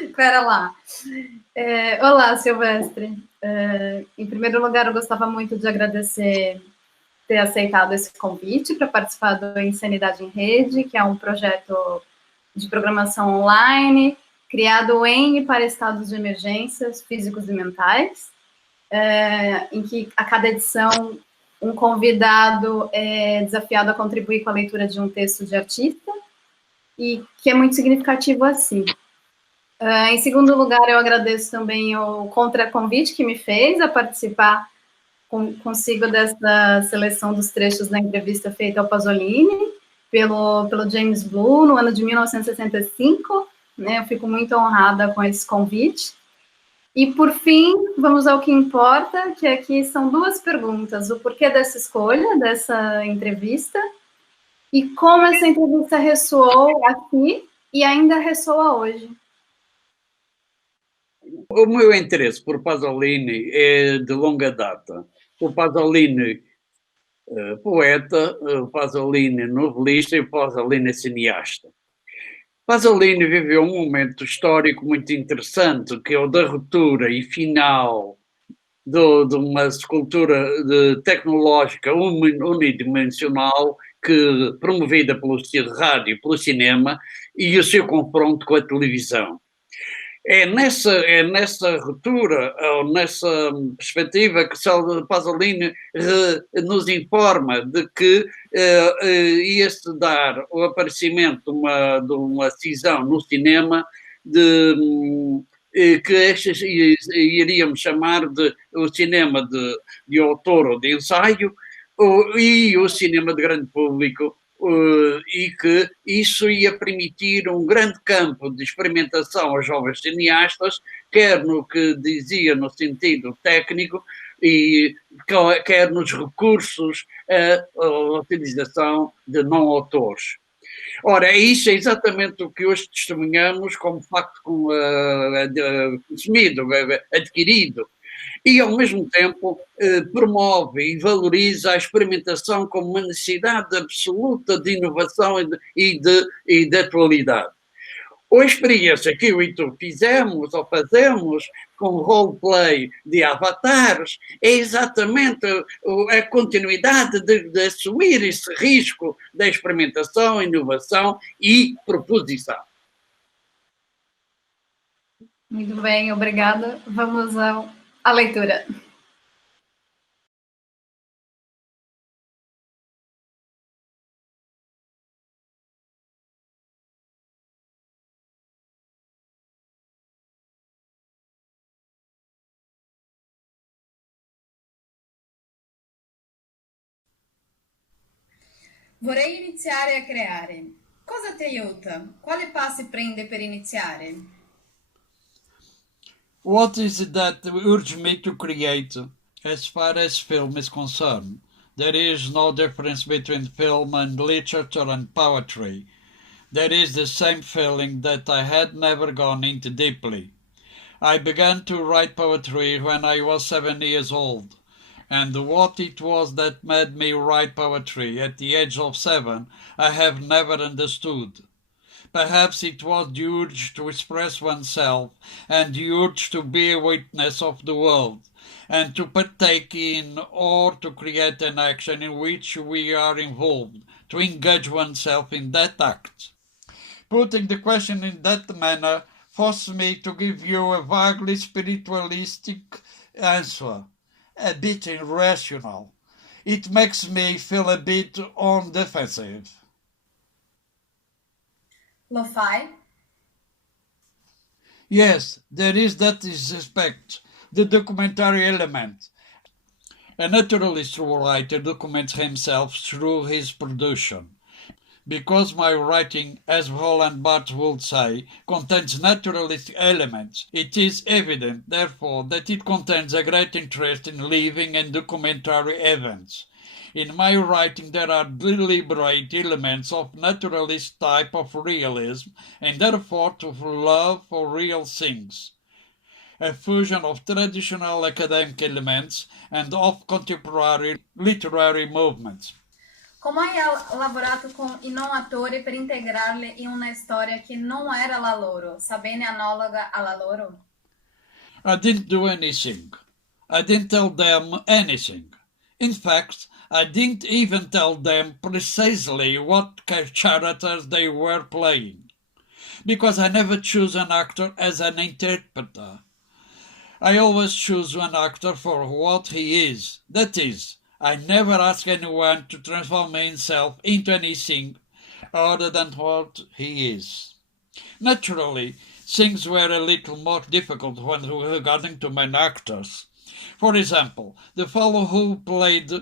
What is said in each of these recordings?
Espera lá. Olá, Silvestre. Em primeiro lugar, eu gostava muito de agradecer ter aceitado esse convite para participar do Sanidade em Rede, que é um projeto de programação online, criado em e para estados de emergências físicos e mentais, em que a cada edição um convidado é desafiado a contribuir com a leitura de um texto de artista, e que é muito significativo assim. Em segundo lugar, eu agradeço também o convite que me fez a participar consigo dessa seleção dos trechos da entrevista feita ao Pasolini, pelo James Blue, no ano de 1965, né? Eu fico muito honrada com esse convite. E, por fim, vamos ao que importa, que aqui são duas perguntas: o porquê dessa escolha, dessa entrevista, e como essa entrevista ressoou aqui e ainda ressoa hoje. O meu interesse por Pasolini é de longa data. O Pasolini poeta, o Pasolini novelista e o Pasolini cineasta. Pasolini viveu um momento histórico muito interessante, que é o da ruptura e final de uma escultura tecnológica unidimensional promovida pelo rádio e pelo cinema, e o seu confronto com a televisão. É nessa ruptura, ou nessa perspectiva, que Pasolini nos informa de que ia-se dar o aparecimento de uma cisão no cinema que iríamos chamar de o cinema de autor ou de ensaio e o cinema de grande público, e que isso ia permitir um grande campo de experimentação aos jovens cineastas, quer no que dizia no sentido técnico, e quer nos recursos à utilização de não-autores. Ora, isso é exatamente o que hoje testemunhamos como facto consumido, adquirido, e, ao mesmo tempo, promove e valoriza a experimentação como uma necessidade absoluta de inovação e de atualidade. A experiência que eu e tu fizemos ou fazemos com o roleplay de avatares é exatamente a continuidade de assumir esse risco da experimentação, inovação e proposição. Muito bem, obrigada. Vamos à leitura. Vorrei iniziare a creare. Cosa ti aiuta? Quale passi prende per iniziare? What is it that urges me to create? As far as film is concerned, there is no difference between film and literature and poetry. There is the same feeling that I had never gone into deeply. I began to write poetry when I was 7 years old, and what it was that made me write poetry at the age of 7 I have never understood. Perhaps it was the urge to express oneself and the urge to be a witness of the world, and to partake in or to create an action in which we are involved, to engage oneself in that act. Putting the question in that manner forced me to give you a vaguely spiritualistic answer, a bit irrational. It makes me feel a bit on defensive. Lo fai? Yes, there is that aspect, the documentary element. A naturalist writer documents himself through his production. Because my writing, as Roland Barthes would say, contains naturalistic elements, it is evident, therefore, that it contains a great interest in living and documentary events. In my writing there are deliberate elements of naturalist type of realism, and therefore of love for real things. A fusion of traditional academic elements and of contemporary literary movements. Come hai lavorato con i non attori per integrarli in una storia che non era la loro, sebbene analoga alla loro? I didn't do anything. I didn't tell them anything. In fact, I didn't even tell them precisely what characters they were playing, because I never choose an actor as an interpreter. I always choose an actor for what he is. That is, I never ask anyone to transform himself into anything other than what he is. Naturally, things were a little more difficult when regarding to main actors. For example, the fellow who played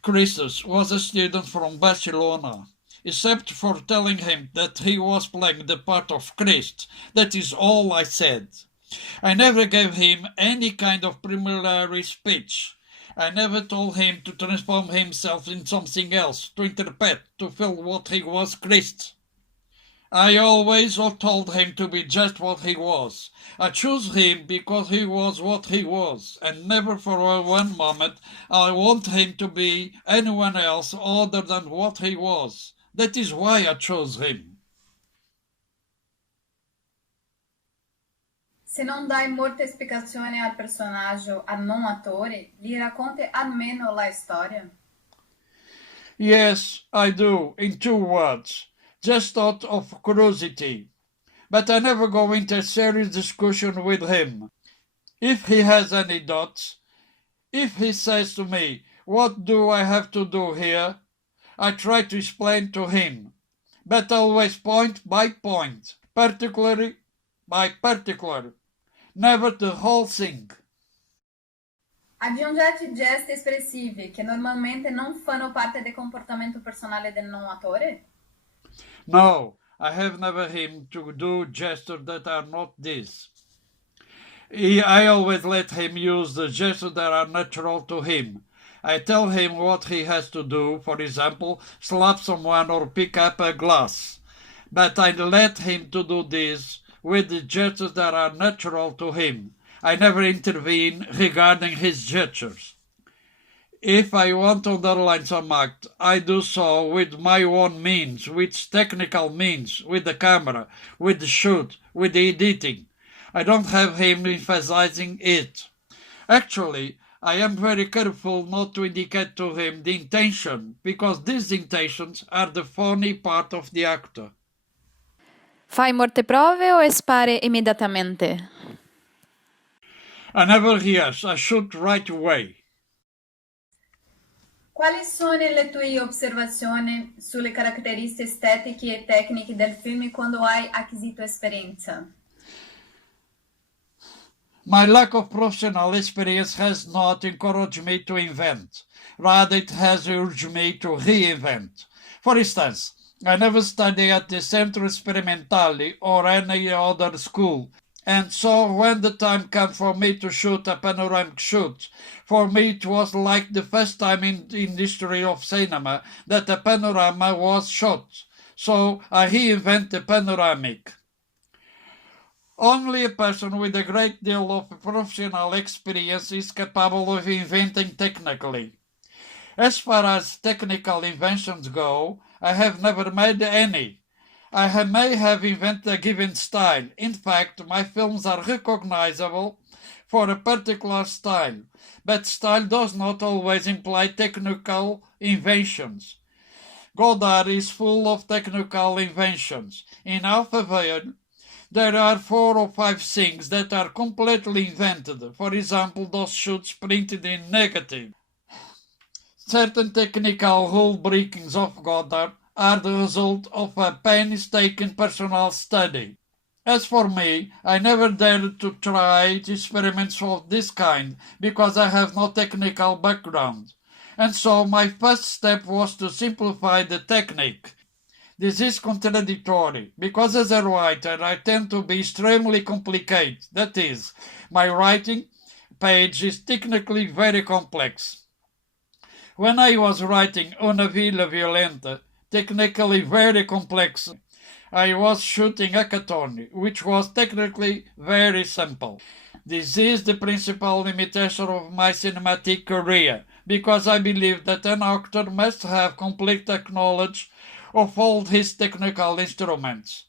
Christus was a student from Barcelona. Except for telling him that he was playing the part of Christ, that is all I said. I never gave him any kind of preliminary speech. I never told him to transform himself in something else, to interpret, to feel what he was Christ. I always told him to be just what he was. I chose him because he was what he was, and never for one moment I want him to be anyone else other than what he was. That is why I chose him. Se non dai molte spiegazioni al personaggio, al non attore, gli racconti almeno la storia? Yes, I do, in 2 words. Just out of curiosity. But I never go into a serious discussion with him. If he has any doubts, if he says to me, "What do I have to do here?" I try to explain to him, but always point by point, particularly by particular, never the whole thing. Abbiamo già gesti espressivi che normalmente non fanno parte del comportamento personale del non attore? No, I have never him to do gestures that are not this. I always let him use the gestures that are natural to him. I tell him what he has to do, for example, slap someone or pick up a glass. But I let him to do this with the gestures that are natural to him. I never intervene regarding his gestures. If I want to underline some act, I do so with my own means, with technical means, with the camera, with the shoot, with the editing. I don't have him emphasizing it. Actually, I am very careful not to indicate to him the intention, because these intentions are the funny part of the actor. Fai molte prove o espari immediatamente? I never rehearse, I shoot right away. Quali sono le tue osservazioni sulle caratteristiche estetiche e tecniche del film quando hai acquisito esperienza? My lack of professional experience has not encouraged me to invent. Rather, it has urged me to reinvent. For instance, I never studied at the Centro Sperimentale or any other school, and so when the time came for me to shoot a panoramic shoot, for me it was like the first time in the history of cinema that a panorama was shot. So I reinvented the panoramic. Only a person with a great deal of professional experience is capable of inventing technically. As far as technical inventions go, I have never made any. I may have invented a given style. In fact, my films are recognizable for a particular style, but style does not always imply technical inventions. Godard is full of technical inventions. In Alphaville, there are 4 or 5 things that are completely invented. For example, those shoots printed in negative. Certain technical rule breakings of Godard are the result of a painstaking personal study. As for me, I never dared to try experiments of this kind because I have no technical background. And so my first step was to simplify the technique. This is contradictory, because as a writer I tend to be extremely complicated. That is, my writing page is technically very complex. When I was writing Una Villa Violenta, technically very complex, I was shooting Hackathon, which was technically very simple. This is the principal limitation of my cinematic career. because I believe that an actor must have complete knowledge of all his technical instruments.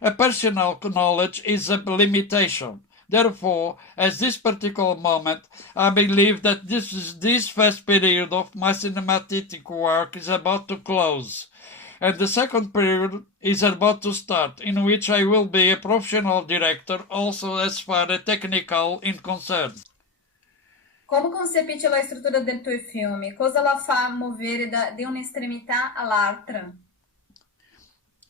A personal knowledge is a limitation. Therefore, at this particular moment, I believe that this first period of my cinematic work is about to close, and the second period is about to start, in which I will be a professional director, also as far as technical in concern. Come concepite la struttura del tuo film? Cosa la fa muovere da un'estremità all'altra?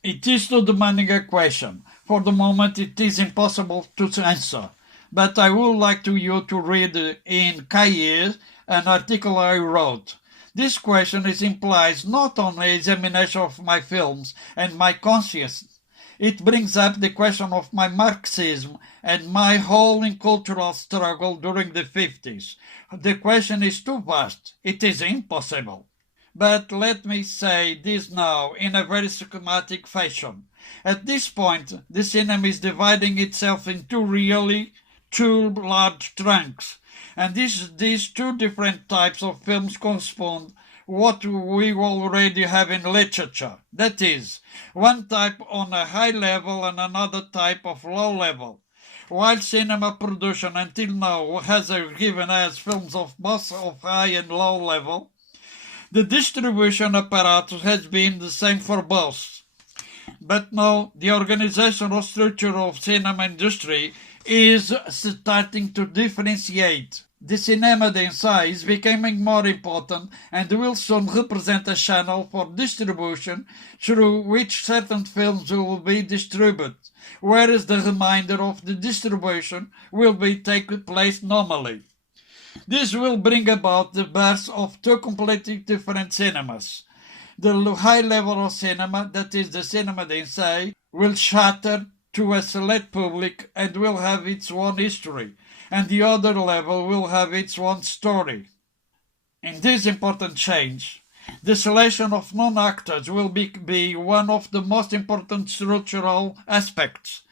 It is too demanding a question. For the moment, it is impossible to answer. But I would like you to read in Pier an article I wrote. This question implies not only examination of my films and my conscience. It brings up the question of my Marxism and my whole cultural struggle during the 50s. The question is too vast. It is impossible. But let me say this now in a very schematic fashion. At this point, the cinema is dividing itself into really two large trunks, and these two different types of films correspond what we already have in literature. That is, one type on a high level and another type of low level. While cinema production until now has given us films of both of high and low level, the distribution apparatus has been the same for both. But now the organizational structure of cinema industry is starting to differentiate. The cinema d'ensaio is becoming more important and will soon represent a channel for distribution through which certain films will be distributed, whereas the remainder of the distribution will take place normally. This will bring about the birth of two completely different cinemas. The high level of cinema, that is the cinema d'ensaio, will shatter to a select public and will have its own history, and the other level will have its own story. In this important change, the selection of non-actors will be one of the most important structural aspects.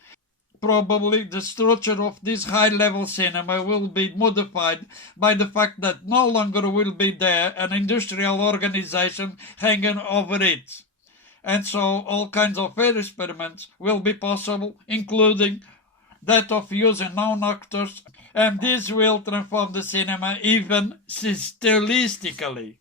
Probably the structure of this high-level cinema will be modified by the fact that no longer will be there an industrial organization hanging over it. And so all kinds of experiments will be possible, including that of using non-actors, and this will transform the cinema even stylistically.